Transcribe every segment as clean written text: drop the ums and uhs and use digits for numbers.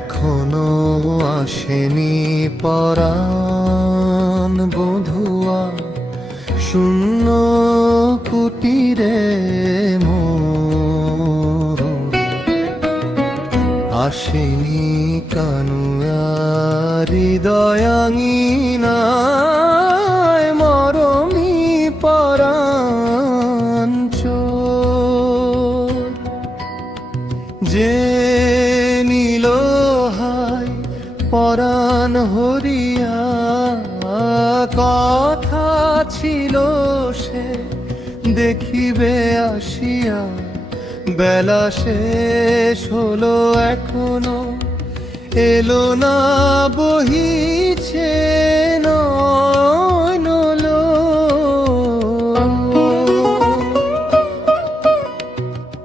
এখনো আসেনি পরাণ বধুয়া শূন্য কুটিরে মোর আসেনি কানুয়া হৃদয়াঙ্গিনায় মরমি পরাণ চোর যে নীল হায় পরাণ হরিয়া কথা ছিল সে দেখিবে আসিয়া বেলা শেষ হলো এখনো এলো না বহিছে নয়ন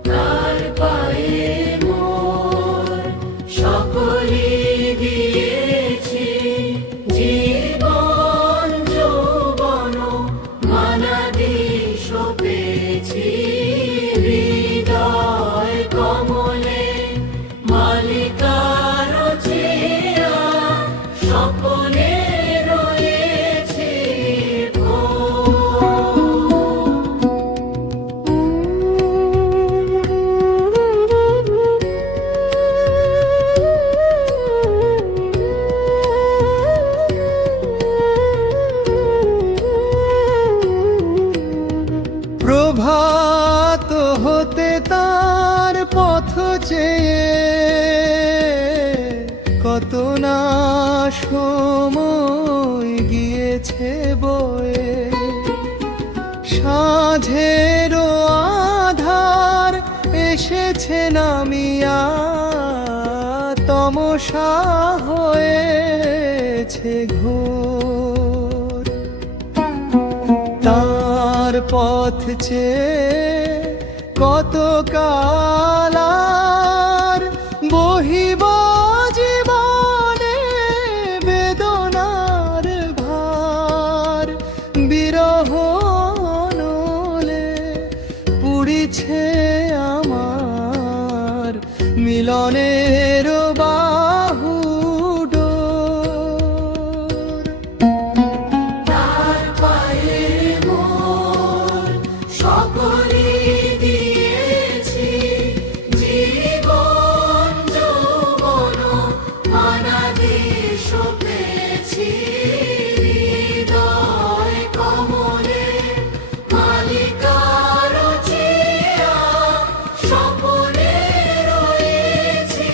তার পায়ে মোর সকলি দিয়েছি জীবন যৌবন মানাদি সপেছি হৃদয় কমলে মালিকার চেয়া স্বপনে রয়েছে প্রভাত হতে তার পথ চেয়ে কত না সময় গিয়েছে বয়ে সাঁঝেরও আধার এসেছে নামিয়া তমসা হয়েছে ঘোর তার পথ চেয়ে কত কালার বহিব জীবনে বেদনার ভার বিরহ নলে পুড়িছে আমার মিলনের বাহু ডোর তার পায়ে মোর সকলি দিয়েছি জীবন যৌবন মানাদি সপেছি হৃদয় কমলে মালিকার চেয়া স্বপনে রয়েছে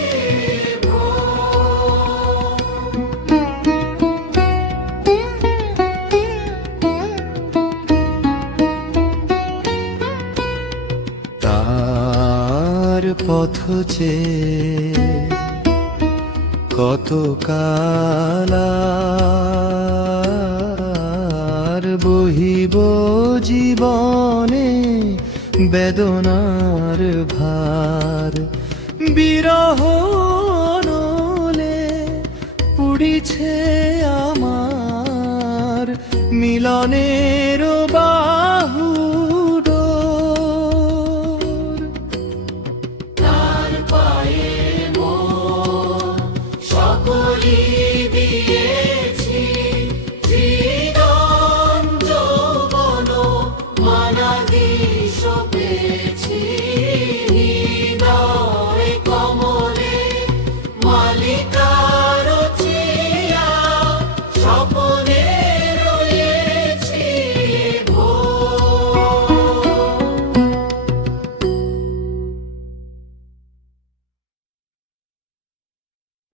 তার পথ চেয়ে কত কালার বহিব জীবনে বেদনার ভার বিরহ নলে পুড়িছে আমার মিলনের বাহু ডোর তার পায়ে মোর সকলি দিয়েছি জীবন যৌবন মানা